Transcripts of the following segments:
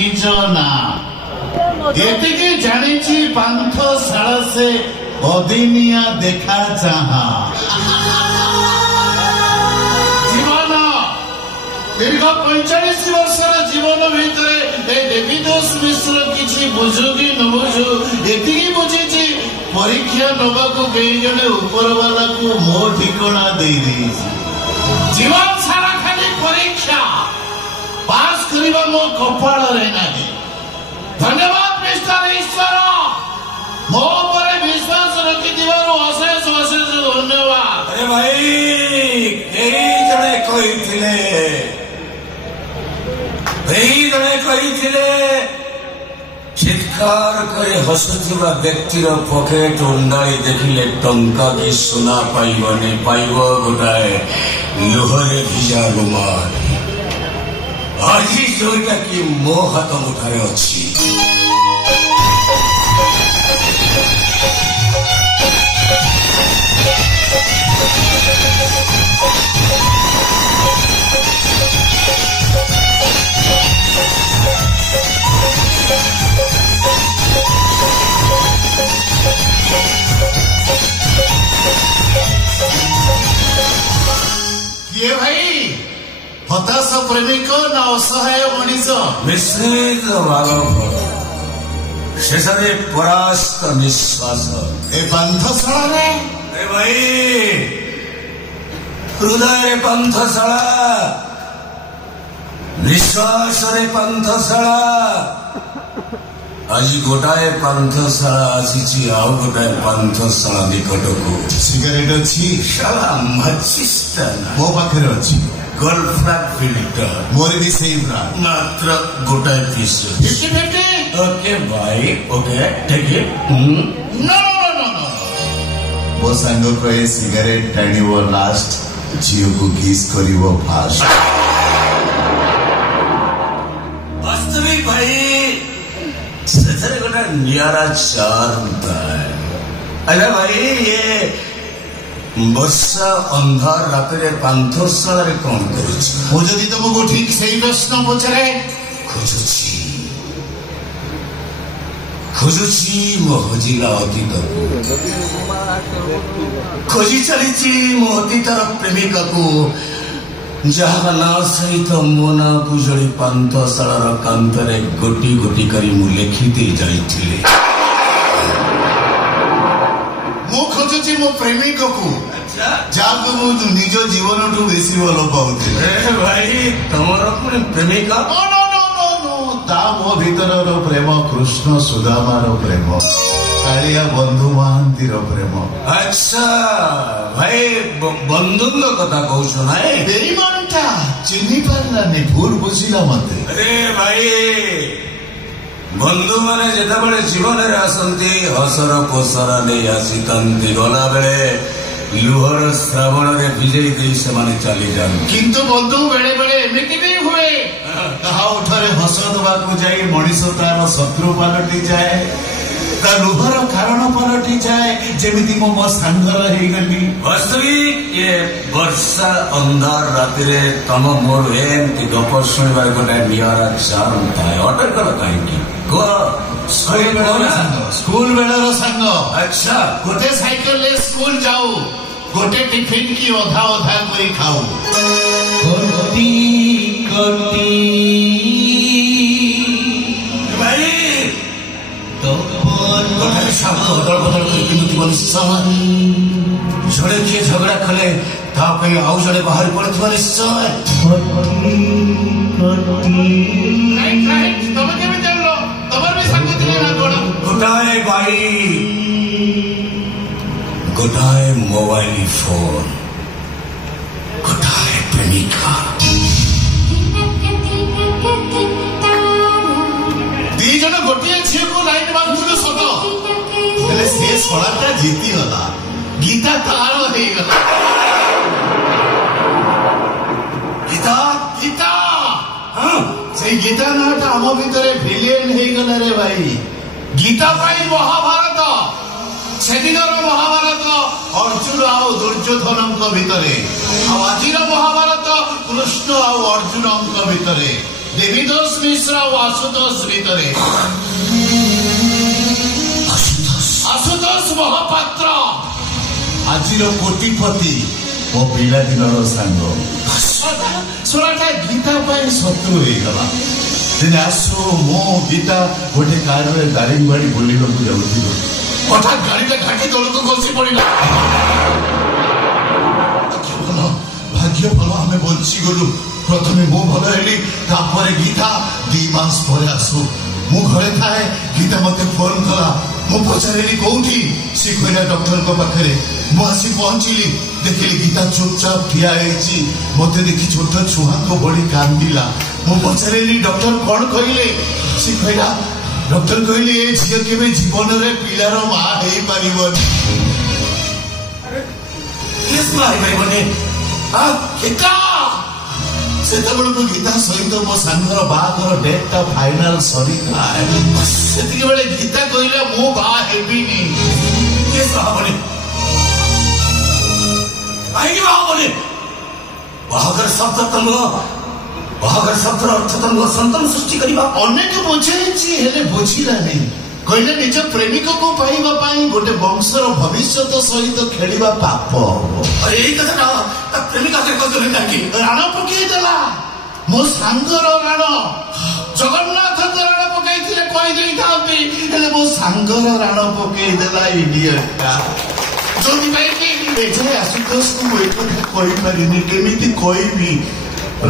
ଶିଖିଛ ନା? ଏତିକି ଜାଣିଛି ପାନ୍ଥଶାଳା ସେ ଅଦିନିଆ ଦେଖା ଚାହା। ଜୀବନ ଦୀର୍ଘ 45 ବର୍ଷର ଜୀବନ ଭିତରେ ଏ ଦେବୀଦାସ ମିଶ୍ର କିଛି ବୁଝୁ କି ନ ବୁଝୁ ଏତିକି ବୁଝିଛି ପରୀକ୍ଷା ନେବାକୁ କେହି ଜଣେ ଉପରବାଲାକୁ ମୋ ଠିକଣା ଦେଇଦେଇଛି। ଜୀବନ ସାରା ଖାଲି ପରୀକ୍ଷା, ପାସ୍ କରିବା ମୋ କପାଳରେ ନାହିଁ। ଧନ୍ୟବାଦ ମିଷ୍ଟର ଈଶ୍ୱର, ମୋ ଉପରେ ବିଶ୍ୱାସ ରଖିଥିବାରୁ ଅଶେଷ ଅଶେଷ ଧନ୍ୟବାଦ। ଆରେ ଭାଇ, ଏଇ ଜଣେ କହିଥିଲେ ଚିତ୍କାର କରି ହସୁଥିବା ବ୍ୟକ୍ତିର ପକେଟ ଉଣ୍ଡାଳି ଦେଖିଲେ ଟଙ୍କା କି ସୁନା ପାଇବନି, ପାଇବ ଗୋଟାଏ ଲୁହରେ ଭିଜା ରୁମାଲ। ଆଜି ଯୋଉଟା କି ମୋ ହାତ ମୁଠାରେ ଅଛି। କିଏ ଭାଇ? ହତାଶ ପ୍ରେମିକ ନା ଅସହାୟ ମଣିଷ? ମିଶ୍ରିତ ଭାଗ ଶେଷରେ ପରାସ୍ତ ନିଶ୍ୱାସ। ଏ ପାନ୍ଥଶାଳାରେ ଭାଇ, ହୃଦୟରେ ପାନ୍ଥଶାଳା, ନିଶ୍ୱାସରେ ପାନ୍ଥଶାଳା। ଆଜି ଗୋଟାଏ ପାନ୍ଥଶାଳା ଆସିଛି ଆଉ ଗୋଟାଏ ପାନ୍ଥଶାଳା ନିକଟକୁ। ସିଗାରେଟ ଅଛି? ଶାଳା ମାଚିସ୍ଟା ମୋ ପାଖରେ ଅଛି। ଗୋଲ୍ଡଫ୍ଲାଗ ଫିଲ୍ଟର ମୋର ବି ସେଇ ବ୍ରାଣ୍ଡ, ମାତ୍ର ଗୋଟାଏ ପିସ୍। ଓକେ ଭାଇ, ଓକେ ଟେକ୍ ଇଟ୍। ମୋ ସାଙ୍ଗ କହେ ସିଗାରେଟ ଟାଣିବ ଲାଷ୍ଟ, ଝିଅକୁ କିସ୍ କରିବ ଫାଷ୍ଟ। ବାସ୍ତବିକ ଭାଇ, ସେଥିରେ ଗୋଟେ ନିଆରା ଚାର୍ମ ଥାଏ। ଆରେ ଭାଇ, ଇଏ ବର୍ଷା ଅନ୍ଧାର ରାତିରେ ପାନ୍ଥଶାଳାରେ କଣ କରୁଛି? ମୁଁ ଯଦି ତମକୁ ଠିକ ସେଇ ପ୍ରଶ୍ନ ପଚାରେ, ଖୋଜୁଛି ମୋ ହଜିଲା ଅତୀତକୁ, ଖୋଜି ଚାଲିଛି ମୋ ଅତୀତର ପ୍ରେମିକାକୁ, ଯାହା ନାଁ ସହିତ ମୋ ନାଁକୁ ଯୋଡ଼ି ପାନ୍ଥଶାଳାର କାନ୍ଥରେ ଗୋଟି ଗୋଟି କରି ମୁଁ ଲେଖିଦେଇ ଯାଇଥିଲି। ମୁଁ ଖୋଜୁଛି ମୋ ପ୍ରେମିକକୁ, ଯାହାକୁ ମୁଁ ନିଜ ଜୀବନଠୁ ବେଶୀ ଭଲ ପାଉଥିଲି। ଭାଇ, ତମର ପୁଣି ପ୍ରେମିକା? ତା ମୋ ଭିତରର ପ୍ରେମ କୃଷ୍ଣ ସୁଦାମାର ପ୍ରେମ, କାଳିଆ ବନ୍ଧୁ ମହାନ୍ତିର ପ୍ରେମ। ଆଚ୍ଛା ଭାଇ, ବନ୍ଧୁଙ୍କ କଥା କହୁଛ ନାଇଁ? ବେଇମାନଟା ଚିହ୍ନି ପାରିଲାନି, ଭୁଲ ବୁଝିଲା ମତେ। ଆରେ ଭାଇ, ବନ୍ଧୁମାନେ ଯେତେବେଳେ ଜୀବନରେ ଆସନ୍ତି ହସର ପୋଷର ନେଇ ଆସିଥାନ୍ତି, ଗଲାବେଳେ ଲୁହର ଶ୍ରାବଣରେ ଭିଜେଇ ଦେଇ ସେମାନେ ଚାଲିଯାଆନ୍ତି। କିନ୍ତୁ ବନ୍ଧୁ ବେଳେ ବେଳେ ଏମିତି ବି ହୁଏ, କାହା ଓଠରେ ହସ ଦେବାକୁ ଯାଇ ମଣିଷ ତାର ଶତ୍ରୁ ପାଲଟି ଯାଏ, ତା ଲୁହର କାରଣ ପାଲଟି ଯାଏ, ଯେମିତି ମୁଁ ମୋ ସାଙ୍ଗର ହେଇଗଲି। ବାସ୍ତବିକ ଏ ବର୍ଷା ଅନ୍ଧାର ରାତିରେ ତମ ମୋର ଏମିତି ଗପ ଶୁଣିବାର ଗୋଟେ ନିଆରା ଚାର୍ମ ଥାଏ। ଅଟକ କର କାହିଁକି? ସ୍କୁଲ ବେଳର ସାଙ୍ଗ। ଆଚ୍ଛା, ଗୋଟେ ସାଇକେଲରେ ସ୍କୁଲ ଯାଉ, ଗୋଟେ ଟିଫିନ କି ଅଧା ଅଧା କରି ଖାଉ। ଭାଇ, ଗୋଟାଏ ସାଙ୍ଗ ବଦଳ ବଦଳ କରି ପିନ୍ଧୁଥିବ ନିଶ୍ଚୟ। ଜଣେ କିଏ ଝଗଡ଼ା କଲେ ତା ପାଇଁ ଆଉ ଜଣେ ବାହାରି ପଡିଥିବ ନିଶ୍ଚୟ। ତମେ କେବେ ଜାଣିଲ? ତମର ବି ସାଙ୍ଗ ଥିଲେ ନା କଣ? ଗୋଟାଏ ବାଇକ୍, ଗୋଟାଏ ମୋବାଇଲ ଫୋନ, ଗୋଟାଏ ପ୍ରେମିକା। ଦି ଜଣ ଗୋଟିଏ ଝିଅକୁ ଲାଇନ ବାନ୍ଧୁଥିଲେ ସତ, ହେଲେ ସେ ଶଳାଟା ଜିତିଗଲା, ଗୀତା ତାର ହେଇଗଲା। ଗୀତା ଗୀତା ସେଇ ଗୀତା ନାଁଟା ଆମ ଭିତରେ ଭିଲିଏନ ହେଇଗଲା ରେ ଭାଇ। ଗୀତା ପାଇଁ ମହାଭାରତ, ସେଦିନର ମହାଭାରତ ଅର୍ଜୁନ ଆଉ ଦୁର୍ଯ୍ୟୋଧନଙ୍କ ଭିତରେ, ଆଉ ଆଜିର ମହାଭାରତ କୃଷ୍ଣ ଆଉ ଅର୍ଜୁନଙ୍କ ଭିତରେ। देवीदास मिश्र और आशुतोष भितर आशुतोष महापात्र आज कोटिपति मो पिला दिन सांग सोनाटा गीता शत्रु हो गला दिन आसो मो गीता गोटे कार दारिंगबाड़ी बुलवाक जाऊँ हठात गाड़ी घाटी तौक खसी पड़ा भाग्य भल आम बंची गलु प्रथमे मो भल हेली गीता 2 मास पर आसु मु घरे थाए गीता मते फोन कला मु पचारे कौटी सी कहला डॉक्टर पाखे मुझे पहुंचली देखिली गीता चुपचाप ठिया मत देखी छोट छुआ को बड़ी कांदिला मु पचारे डॉक्टर कौन कहले सी कहला डॉक्टर कहले ए झील के जीवन रे पिलार मां हे पारिबन केस मार पाइबने गीता से गीता सहित मो सांगर बाहर डेटा फाइनाल सरी से गीता कहला मो बा हेबिनी केस बाबने आई बाबने बाहर शब्द तंग बाहर शब्द अर्थ तंग संतान सृष्टि करबा अनेक बुझाई हेले बुझिला नहीं कहले निज प्रेमिक को पाइबा पाई गोटे वंशर भविष्य सहित खेलिबा पाप अरे एई कथा ना प्रेमिका के कहले काकी राण पकई देला मो सांगर राण जगन्नाथ राण पकई थिले कहि देई थांती हेले मो सांगर राण पकई देला इडियटटा जोनी भाई की एजे आशुतोष को एक कथा कहि पारिनी केमिति कहबी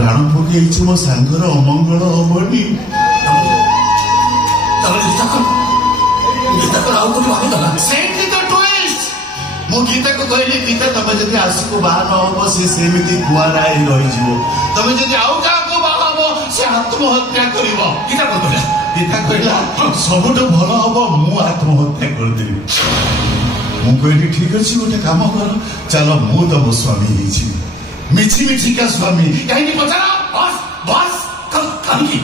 राण पकई मो सांगर अमंगल होबनी गीता को आउ को भागला सेंटी द ट्विस्ट मो गीता को कहली गीता तमे जदि आसको बाहर न होबो से सेमिति कुआराई रहि जिवो तमे जदि आउ का को बाहाबो से आत्महत्या करिवो गीता को कहला गीता कहला सबुठ भलो होबो मु आत्महत्या कर देबी मु कहली ठीक अछि गोटे काम कर चलो मु तम स्वामी हिछि मिछि मिछि का स्वामी काहे पचारा बस बस काहे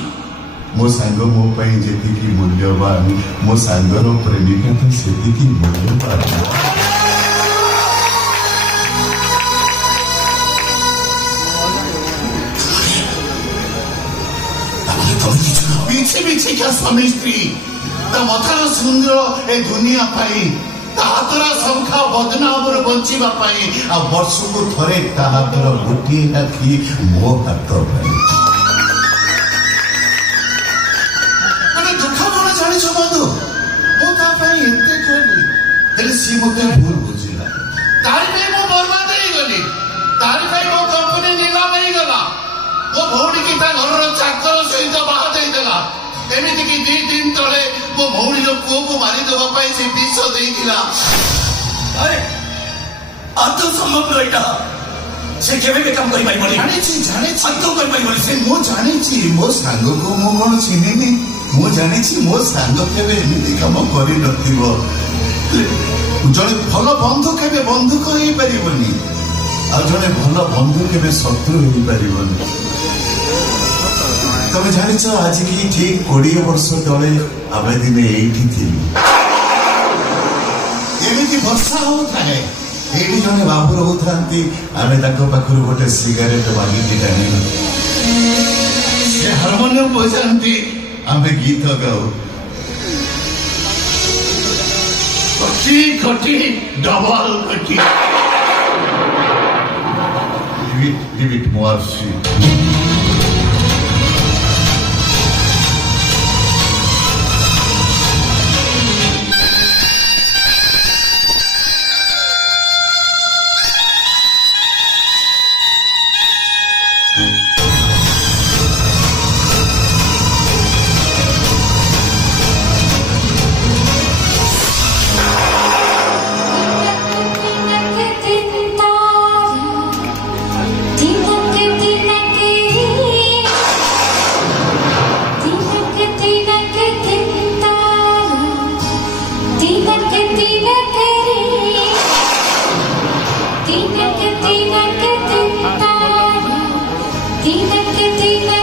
मो सांग मो पाई जेतिकी मूल्यवान मो सांगर प्रेमिका तो सेतिकी मूल्यवान पीछे पीछे क्या स्वामी स्त्री मथार सुंदर ए दुनिया पाई हाथर संख्या बदनाम बंचा आ वर्ष को थरे हाथर गोटे आखि मो हाथ पाई जानी बंधु मुझे सी मत भूल बुझला तारी मो बर्बाद हो गली तारी मो कंपनी नीलाम हो गला मो भौणी की घर चाकर सहित बाहा देला एमती कि 2 दिन तले मो भौणी पुओ को मारिदेवाई से विष देला अरे आदौ संभव नईटा से केबे काम करि पाइ बनी जाने आदौ करि पाइ बनी से मो जानी मो सांग को मो कोन चिनिनी मो जानी मो सांग केबे एमती काम करि नथिबो जड़े भल बंधु केबे बंधुक हो पारिबनी आ जड़े भल बंधु केबे शत्रु हो पारिबनी तमे जानिछ आज की ठीक 20 वर्ष तले आमे दिने एठी थिलु एमिति वर्षा होताए एठी जने बाबू रहउथांती आमे ताको पाखरु गोटे सिगारेट मागिति टाणी से हारमोनियम बजांती आमे गीत गाऊ कटी कटी डबल कटी Leave it more sweet. Tina